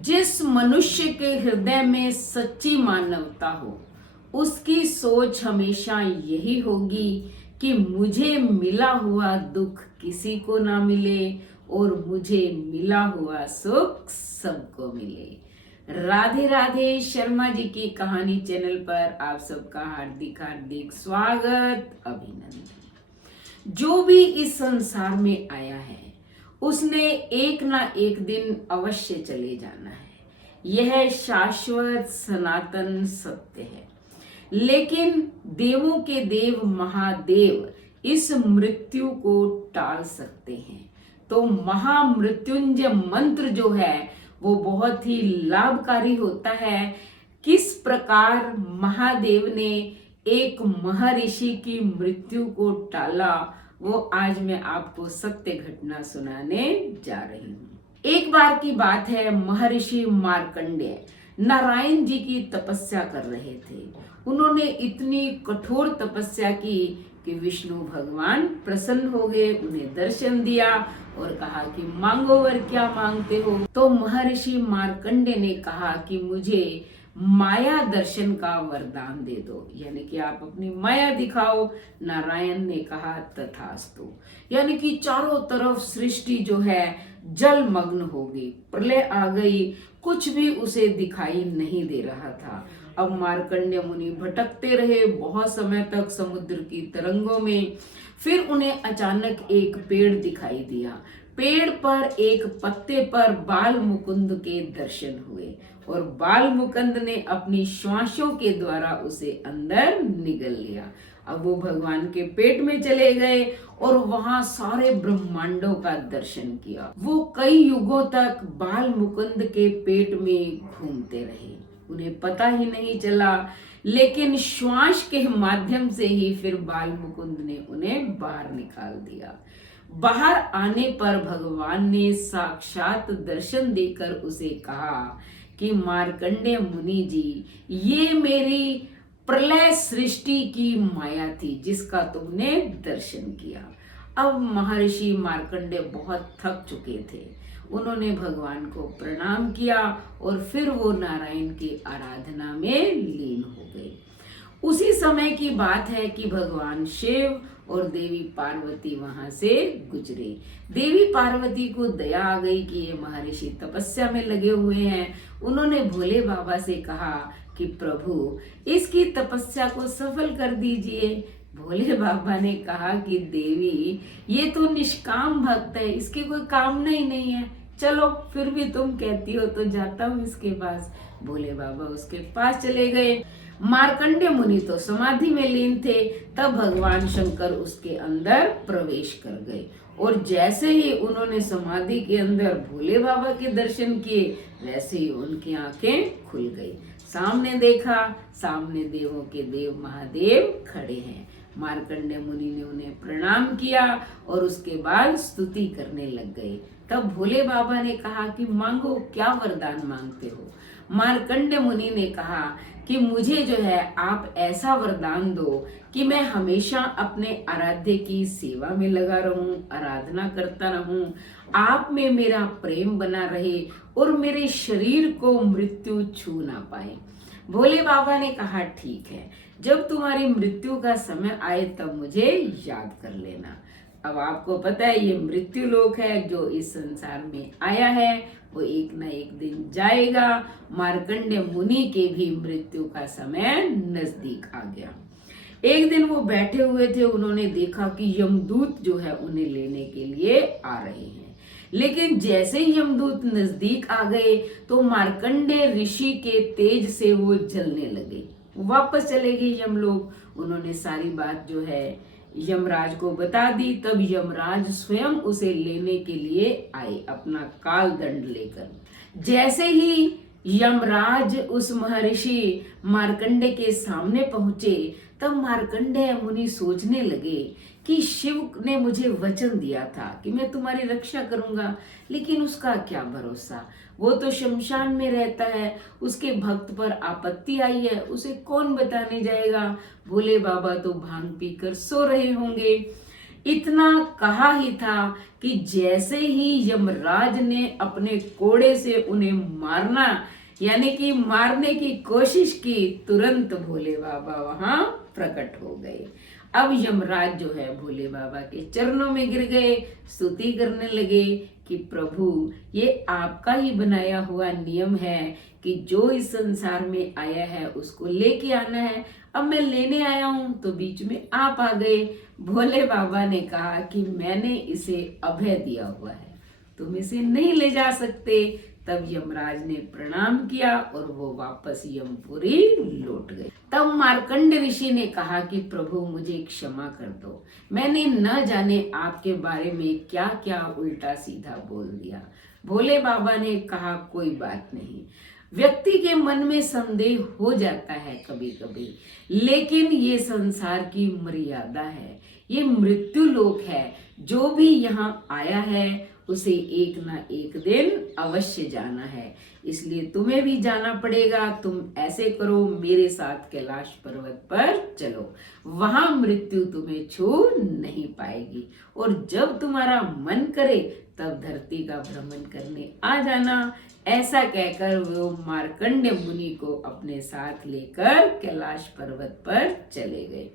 जिस मनुष्य के हृदय में सच्ची मानवता हो, उसकी सोच हमेशा यही होगी कि मुझे मिला हुआ दुख किसी को ना मिले और मुझे मिला हुआ सुख सबको मिले। राधे राधे। शर्मा जी की कहानी चैनल पर आप सबका हार्दिक हार्दिक स्वागत, अभिनंदन। जो भी इस संसार में आया है उसने एक ना एक दिन अवश्य चले जाना है। यह शाश्वत सनातन सत्य है। लेकिन देवों के देव महादेव इस मृत्यु को टाल सकते हैं। तो महामृत्युंजय मंत्र जो है वो बहुत ही लाभकारी होता है। किस प्रकार महादेव ने एक महर्षि की मृत्यु को टाला, वो आज मैं आपको सत्य घटना सुनाने जा रही हूँ। एक बार की बात है, महर्षि मार्कंडेय नारायण जी की तपस्या कर रहे थे। उन्होंने इतनी कठोर तपस्या की कि विष्णु भगवान प्रसन्न हो गए, उन्हें दर्शन दिया और कहा कि मांगो वर क्या मांगते हो। तो महर्षि मार्कंडेय ने कहा कि मुझे माया दर्शन का वरदान दे दो, यानी कि आप अपनी माया दिखाओ। नारायण ने कहा तथास्तु। यानी कि चारों तरफ सृष्टि जो है जलमग्न हो गई, प्रलय आ गई, कुछ भी उसे दिखाई नहीं दे रहा था। अब मार्कंडेय मुनि भटकते रहे बहुत समय तक समुद्र की तरंगों में। फिर उन्हें अचानक एक पेड़ दिखाई दिया। पेड़ पर एक पत्ते पर बाल मुकुंद के दर्शन हुए और बाल मुकुंद ने अपनी श्वासों के द्वारा उसे अंदर निगल लिया। अब वो भगवान के पेट में चले गए और वहां सारे ब्रह्मांडों का दर्शन किया। वो कई युगों तक बाल मुकुंद के पेट में घूमते रहे, उन्हें पता ही नहीं चला। लेकिन श्वास के माध्यम से ही फिर बाल मुकुंद ने उन्हें बाहर निकाल दिया। बाहर आने पर भगवान ने साक्षात दर्शन देकर उसे कहा कि मार्कंडेय मुनि जी, ये मेरी प्रलय सृष्टि की माया थी जिसका तुमने दर्शन किया। अब महर्षि मार्कंडेय बहुत थक चुके थे। उन्होंने भगवान को प्रणाम किया और फिर वो नारायण की आराधना में लीन हो गए। उसी समय की बात है कि भगवान शिव और देवी पार्वती वहां से गुजरे। देवी पार्वती को दया आ गई कि ये महर्षि तपस्या में लगे हुए हैं। उन्होंने भोले बाबा से कहा कि प्रभु, इसकी तपस्या को सफल कर दीजिए। भोले बाबा ने कहा कि देवी, ये तो निष्काम भक्त है, इसके कोई काम नहीं है। चलो, फिर भी तुम कहती हो तो जाता हूँ इसके पास। भोले बाबा उसके पास चले गए। मार्कंडेय मुनि तो समाधि में लीन थे। तब भगवान शंकर उसके अंदर प्रवेश कर गए और जैसे ही उन्होंने समाधि के अंदर भोले बाबा के दर्शन किए, वैसे ही उनकी आंखें खुल गई। सामने देखा, सामने देवों के देव महादेव खड़े हैं। मार्कंडेय मुनि ने उन्हें प्रणाम किया और उसके बाद स्तुति करने लग गए। तब भोले बाबा ने कहा कि मांगो, क्या वरदान मांगते हो। मार्कंडेय मुनि ने कहा कि मुझे जो है आप ऐसा वरदान दो कि मैं हमेशा अपने आराध्य की सेवा में लगा रहूं, आराधना करता रहूं, आप में मेरा प्रेम बना रहे और मेरे शरीर को मृत्यु छू ना पाए। भोले बाबा ने कहा ठीक है, जब तुम्हारी मृत्यु का समय आए तब मुझे याद कर लेना। अब आपको पता है ये मृत्यु लोक है, जो इस संसार में आया है वो एक ना एक दिन जाएगा। मार्कंडेय मुनि के भी मृत्यु का समय नजदीक आ गया। एक दिन वो बैठे हुए थे, उन्होंने देखा कि यमदूत जो है उन्हें लेने के लिए आ रहे हैं। लेकिन जैसे ही यमदूत नजदीक आ गए तो मार्कंडेय ऋषि के तेज से वो जलने लगे। वापस चले गए यमलोक। उन्होंने सारी बात जो है यमराज को बता दी। तब यमराज स्वयं उसे लेने के लिए आए, अपना काल दंड लेकर। जैसे ही यमराज उस महर्षि मार्कंडेय के सामने पहुंचे, तब मार्कंडेय मुनि सोचने लगे कि शिव ने मुझे वचन दिया था कि मैं तुम्हारी रक्षा करूंगा, लेकिन उसका क्या भरोसा, वो तो शमशान में रहता है, उसके भक्त पर आपत्ति आई है, उसे कौन बताने जाएगा। भोले बाबा तो भांग पीकर सो रहे होंगे। इतना कहा ही था कि जैसे ही यमराज ने अपने कोड़े से उन्हें मारना यानी कि मारने की कोशिश की, तुरंत भोले बाबा वहां प्रकट हो गए। अब यमराज जो है भोले बाबा के चरणों में गिर गए, स्तुति करने लगे कि प्रभु, ये आपका ही बनाया हुआ नियम है कि जो इस संसार में आया है उसको लेके आना है। अब मैं लेने आया हूं तो बीच में आप आ गए। भोले बाबा ने कहा कि मैंने इसे अभय दिया हुआ है, तुम इसे नहीं ले जा सकते। तब यमराज ने प्रणाम किया और वो वापस यमपुरी लौट गए। तब मार्कंड ऋषि ने कहा कि प्रभु, मुझे क्षमा कर दो, मैंने न जाने आपके बारे में क्या क्या उल्टा सीधा बोल दिया। भोले बाबा ने कहा कोई बात नहीं, व्यक्ति के मन में संदेह हो जाता है कभी कभी, लेकिन ये संसार की मर्यादा है, ये मृत्यु लोक है। जो भी यहाँ आया है उसे एक ना एक दिन अवश्य जाना है, इसलिए तुम्हें भी जाना पड़ेगा। तुम ऐसे करो, मेरे साथ कैलाश पर्वत पर चलो, वहां मृत्यु तुम्हें छू नहीं पाएगी, और जब तुम्हारा मन करे तब धरती का भ्रमण करने आ जाना। ऐसा कहकर वो मार्कंडेय मुनि को अपने साथ लेकर कैलाश पर्वत पर चले गए।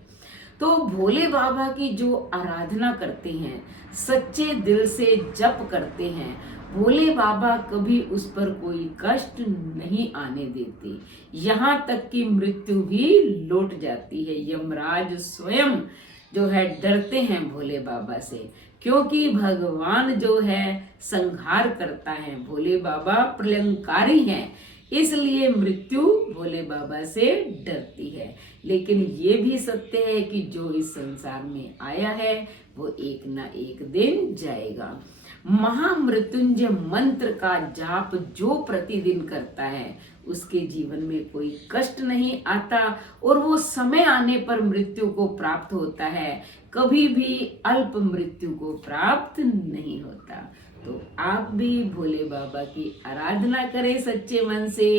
तो भोले बाबा की जो आराधना करते हैं, सच्चे दिल से जप करते हैं, भोले बाबा कभी उस पर कोई कष्ट नहीं आने देते, यहाँ तक कि मृत्यु भी लौट जाती है। यमराज स्वयं जो है डरते हैं भोले बाबा से, क्योंकि भगवान जो है संहार करता है, भोले बाबा प्रलयंकारी हैं, इसलिए मृत्यु भोले बाबा से डरती है। लेकिन ये भी सत्य है कि जो इस संसार में आया है वो एक ना एक दिन जाएगा। महामृत्युंजय मंत्र का जाप जो प्रतिदिन करता है उसके जीवन में कोई कष्ट नहीं आता, और वो समय आने पर मृत्यु को प्राप्त होता है, कभी भी अल्प मृत्यु को प्राप्त नहीं होता। तो आप भी भोले बाबा की आराधना करें सच्चे मन से।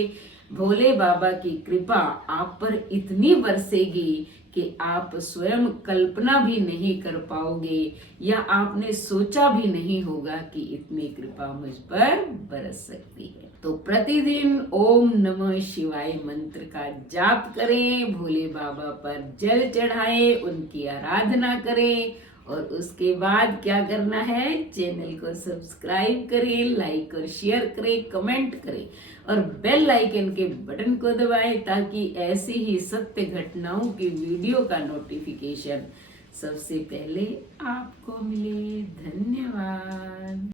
भोले बाबा की कृपा आप पर इतनी बरसेगी कि आप स्वयं कल्पना भी नहीं कर पाओगे, या आपने सोचा भी नहीं होगा कि इतनी कृपा मुझ पर बरस सकती है। तो प्रतिदिन ओम नमः शिवाय मंत्र का जाप करें, भोले बाबा पर जल चढ़ाएं, उनकी आराधना करें, और उसके बाद क्या करना है, चैनल को सब्सक्राइब करें, लाइक और शेयर करें, कमेंट करें, और बेल आइकन के बटन को दबाएं ताकि ऐसी ही सत्य घटनाओं की वीडियो का नोटिफिकेशन सबसे पहले आपको मिले। धन्यवाद।